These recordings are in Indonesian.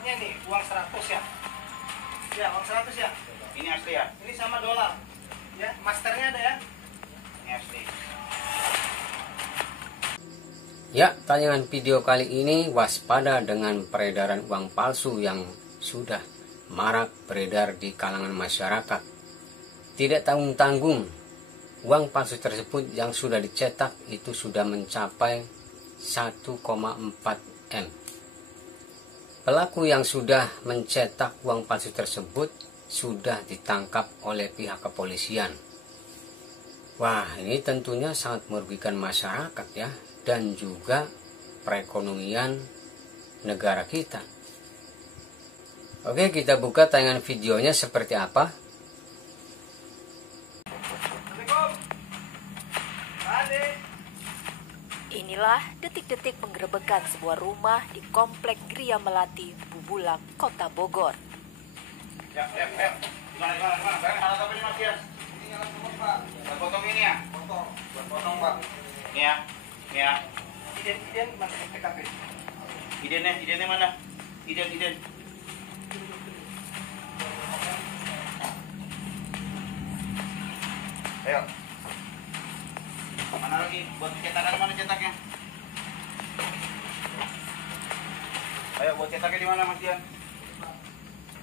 dapatnya nih uang 100 ya. Ya, uang 100 ya. Ini asli ya? Ini sama dolar. Ya, masternya ada ya. Ini asli. Ya, tayangan video kali ini waspada dengan peredaran uang palsu yang sudah marak beredar di kalangan masyarakat. Tidak tanggung-tanggung, uang palsu tersebut yang sudah dicetak itu sudah mencapai 1,4 M. Pelaku yang sudah mencetak uang palsu tersebut sudah ditangkap oleh pihak kepolisian. Wah, ini tentunya sangat merugikan masyarakat ya, dan juga perekonomian negara kita. Oke, kita buka tayangan videonya seperti apa. Inilah detik-detik penggerebekan sebuah rumah di Komplek Gria Melati, Bubulak, Kota Bogor. Ya. Gimana? Alat apa nih Mas Yas? Ini alat potong Pak. Buat potong ini ya? Buat potong Pak. Ini ya. Iden mana TKP? Idennya mana? Iden. Ayo. Mana lagi? Buat cetakan mana cetaknya? Ayo, buat cetaknya di mana Mas Dian?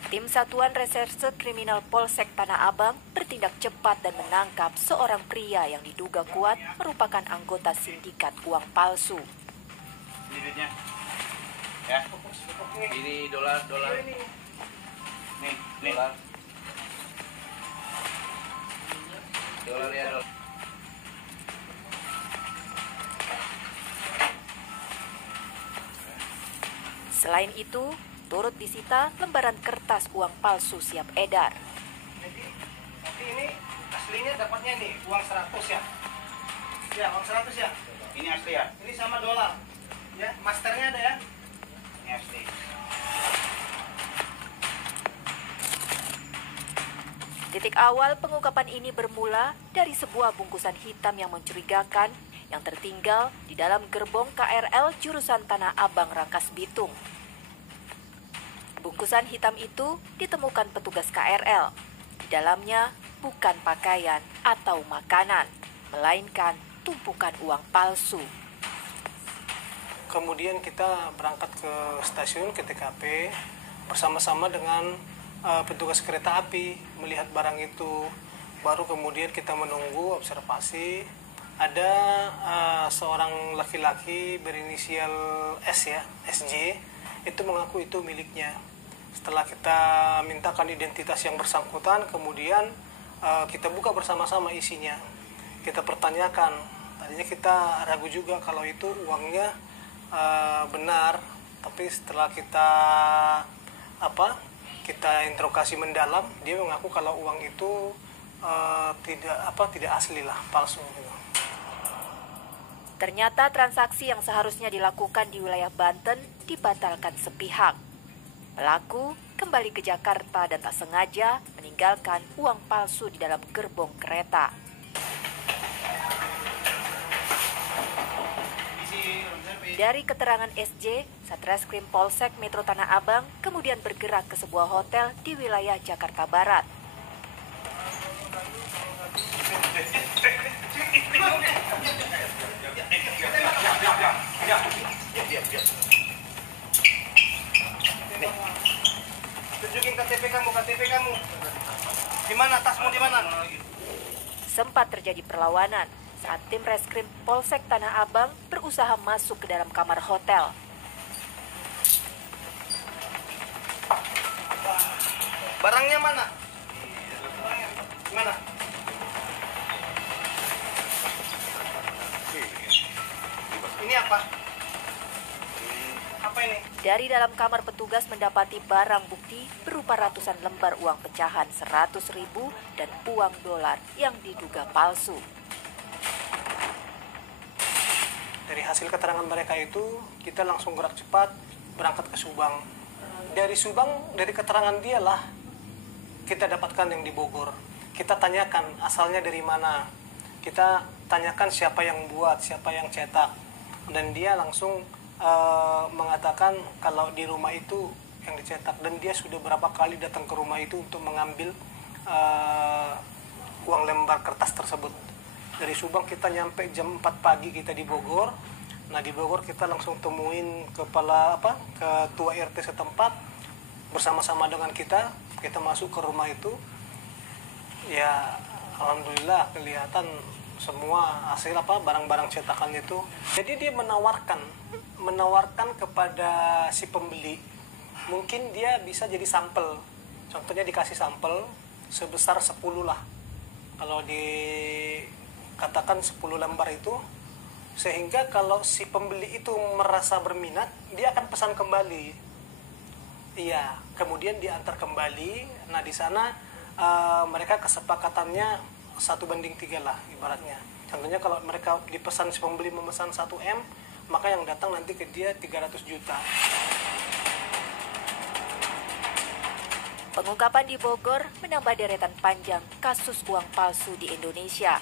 Tim Satuan Reserse Kriminal Polsek Tanah Abang bertindak cepat dan menangkap seorang pria yang diduga kuat merupakan anggota sindikat uang palsu. Ini duitnya. Ya. Ini dolar. Nih. Dolar ya, dolar. Selain itu, turut disita lembaran kertas uang palsu siap edar. Jadi ini aslinya dapatnya nih uang 100 ya. Ya, uang 100 ya. Ini asli ya? Ini sama dolar. Ya, masternya ada ya. Ini asli. Titik awal pengungkapan ini bermula dari sebuah bungkusan hitam yang mencurigakan yang tertinggal di dalam gerbong KRL jurusan Tanah Abang Rangkas Bitung. Bungkusan hitam itu ditemukan petugas KRL. Di dalamnya bukan pakaian atau makanan, melainkan tumpukan uang palsu. Kemudian kita berangkat ke stasiun, ke TKP bersama-sama dengan petugas kereta api melihat barang itu. Baru kemudian kita menunggu observasi. Ada seorang laki-laki berinisial S ya, SJ, itu mengaku itu miliknya. Setelah kita mintakan identitas yang bersangkutan, kemudian kita buka bersama-sama isinya. Kita pertanyakan, tadinya kita ragu juga kalau itu uangnya benar, tapi setelah kita interogasi mendalam, dia mengaku kalau uang itu tidak asli lah, palsu. Ternyata transaksi yang seharusnya dilakukan di wilayah Banten dibatalkan sepihak. Pelaku kembali ke Jakarta dan tak sengaja meninggalkan uang palsu di dalam gerbong kereta. Dari keterangan SJ, Satreskrim Polsek Metro Tanah Abang kemudian bergerak ke sebuah hotel di wilayah Jakarta Barat. Tunjukin KTP kamu. Di mana tasmu di mana? Sempat terjadi perlawanan saat tim reskrim Polsek Tanah Abang berusaha masuk ke dalam kamar hotel. Barangnya mana? Mana? Ini apa? Apa ini? Dari dalam kamar petugas mendapati barang bukti berupa ratusan lembar uang pecahan 100.000 dan uang dolar yang diduga palsu. Dari hasil keterangan mereka itu, kita langsung gerak cepat berangkat ke Subang. Dari Subang, dari keterangan dialah kita dapatkan yang di Bogor. Kita tanyakan asalnya dari mana. Kita tanyakan siapa yang buat, siapa yang cetak. Dan dia langsung mengatakan kalau di rumah itu yang dicetak, dan dia sudah berapa kali datang ke rumah itu untuk mengambil uang lembar kertas tersebut. Dari Subang kita nyampe jam 4 pagi kita di Bogor. Nah di Bogor kita langsung temuin ketua RT setempat bersama-sama dengan kita masuk ke rumah itu. Ya alhamdulillah kelihatan semua hasil barang-barang cetakan itu. Jadi dia menawarkan kepada si pembeli, mungkin dia bisa jadi sampel. Contohnya dikasih sampel sebesar 10 lah. Kalau dikatakan 10 lembar itu, sehingga kalau si pembeli itu merasa berminat, dia akan pesan kembali. Iya, kemudian diantar kembali. Nah di sana mereka kesepakatannya 1:3 lah ibaratnya. Contohnya kalau mereka dipesan, si pembeli memesan 1 M, maka yang datang nanti ke dia 300 juta. Pengungkapan di Bogor menambah deretan panjang kasus uang palsu di Indonesia.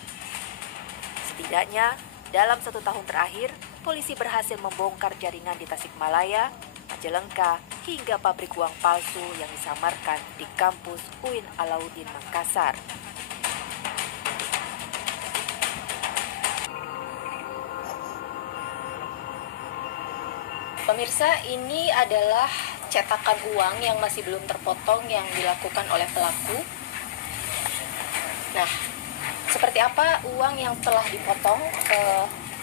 Setidaknya, dalam 1 tahun terakhir, polisi berhasil membongkar jaringan di Tasikmalaya, Majalengka, hingga pabrik uang palsu yang disamarkan di kampus UIN Alauddin Makassar. Pemirsa, ini adalah cetakan uang yang masih belum terpotong yang dilakukan oleh pelaku. Nah, seperti apa uang yang telah dipotong?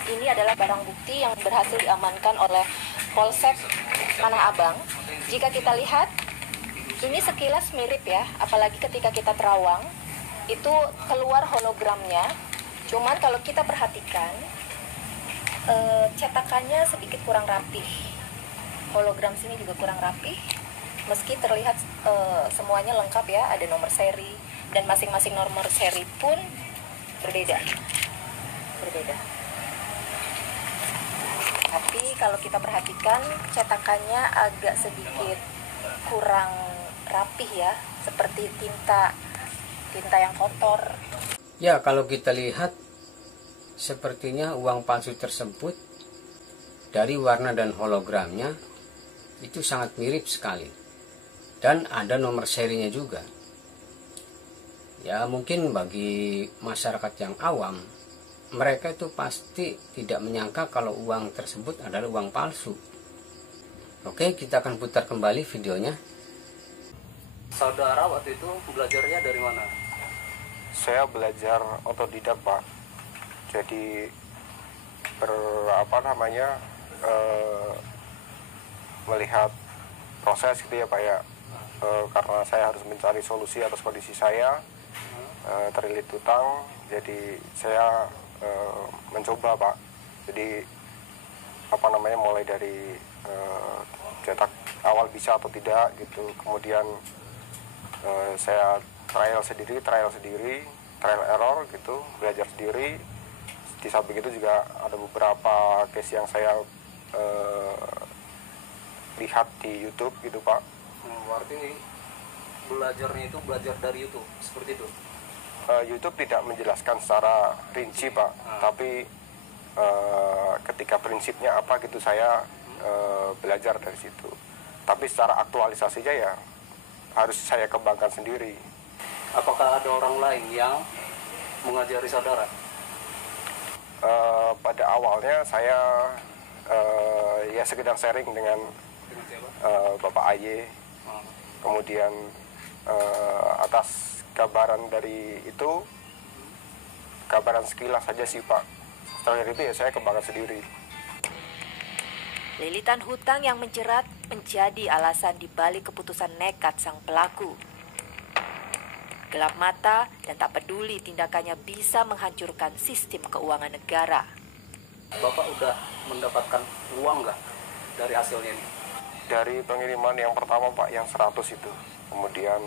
Ini adalah barang bukti yang berhasil diamankan oleh Polsek Tanah Abang. Jika kita lihat, ini sekilas mirip ya, apalagi ketika kita terawang, itu keluar hologramnya. Cuman kalau kita perhatikan, cetakannya sedikit kurang rapih. Hologram sini juga kurang rapih, meski terlihat semuanya lengkap ya, ada nomor seri, dan masing-masing nomor seri pun berbeda. Tapi kalau kita perhatikan, cetakannya agak sedikit kurang rapih ya, seperti tinta yang kotor. Ya, kalau kita lihat, sepertinya uang palsu tersebut dari warna dan hologramnya itu sangat mirip sekali, dan ada nomor serinya juga. Ya mungkin bagi masyarakat yang awam, mereka itu pasti tidak menyangka kalau uang tersebut adalah uang palsu. Oke, kita akan putar kembali videonya. Saudara waktu itu belajarnya dari mana? Saya belajar otodidak, Pak. Jadi melihat proses gitu ya Pak ya, karena saya harus mencari solusi atas kondisi saya terlilit utang, jadi saya mencoba Pak. Jadi mulai dari cetak awal bisa atau tidak gitu, kemudian saya trial sendiri, trial error gitu, belajar sendiri. Di samping itu juga ada beberapa case yang saya lihat di YouTube gitu Pak. Berarti belajarnya itu belajar dari YouTube, seperti itu? YouTube tidak menjelaskan secara rinci Pak, tapi ketika prinsipnya apa gitu saya belajar dari situ. Tapi secara aktualisasinya ya harus saya kembangkan sendiri. Apakah ada orang lain yang mengajari saudara? Pada awalnya saya ya sekedar sharing dengan Bapak Aye, kemudian atas gambaran dari itu, gambaran sekilas saja sih Pak. Setelah itu ya saya kembangkan sendiri. Lilitan hutang yang menjerat menjadi alasan dibalik keputusan nekat sang pelaku. Gelap mata dan tak peduli tindakannya bisa menghancurkan sistem keuangan negara. Bapak udah mendapatkan uang nggak dari hasilnya ini? Dari pengiriman yang pertama Pak, yang 100 itu. Kemudian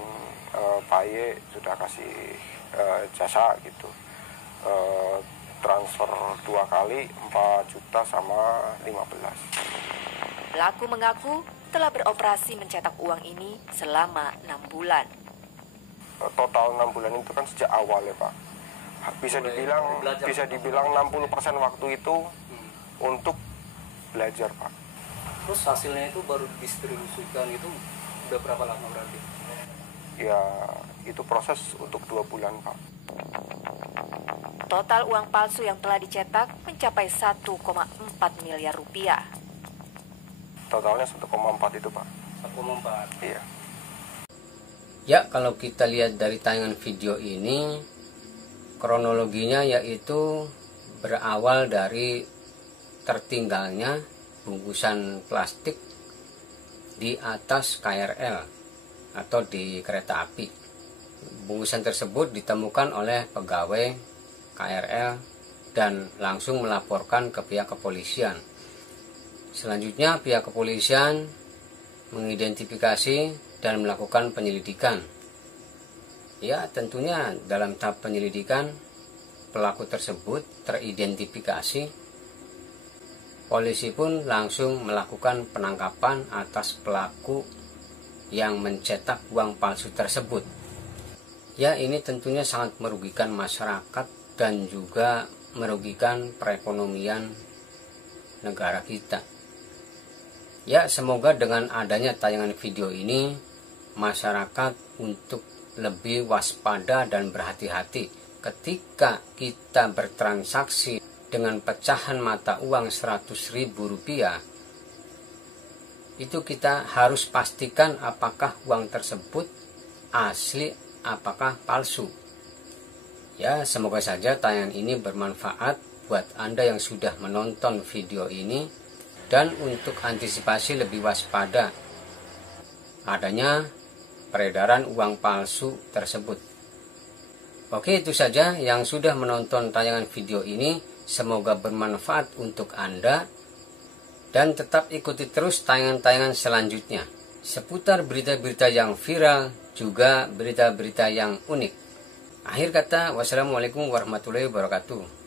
Pak Ye sudah kasih jasa gitu. Transfer 2 kali, 4 juta sama 15. Pelaku mengaku telah beroperasi mencetak uang ini selama 6 bulan. Total 6 bulan itu kan sejak awal ya Pak. Bisa dibilang 60% waktu itu untuk belajar Pak. Terus hasilnya itu baru didistribusikan itu Udah berapa lama berarti? Ya itu proses untuk 2 bulan Pak. Total uang palsu yang telah dicetak mencapai 1,4 miliar rupiah. Totalnya 1,4 itu Pak. 1,4. Iya. Ya, kalau kita lihat dari tayangan video ini, kronologinya yaitu berawal dari tertinggalnya bungkusan plastik di atas KRL atau di kereta api. Bungkusan tersebut ditemukan oleh pegawai KRL dan langsung melaporkan ke pihak kepolisian. Selanjutnya pihak kepolisian mengidentifikasi dan melakukan penyelidikan. Ya, tentunya dalam tahap penyelidikan pelaku tersebut teridentifikasi. Polisi pun langsung melakukan penangkapan atas pelaku yang mencetak uang palsu tersebut. Ya, ini tentunya sangat merugikan masyarakat dan juga merugikan perekonomian negara kita. Ya, semoga dengan adanya tayangan video ini masyarakat untuk lebih waspada dan berhati-hati ketika kita bertransaksi dengan pecahan mata uang Rp100.000. Itu kita harus pastikan apakah uang tersebut asli, apakah palsu. Ya, semoga saja tayangan ini bermanfaat buat Anda yang sudah menonton video ini, dan untuk antisipasi lebih waspada adanya peredaran uang palsu tersebut. Oke, itu saja yang sudah menonton tayangan video ini. Semoga bermanfaat untuk Anda, dan tetap ikuti terus tayangan-tayangan selanjutnya seputar berita-berita yang viral, juga berita-berita yang unik. Akhir kata, wassalamualaikum warahmatullahi wabarakatuh.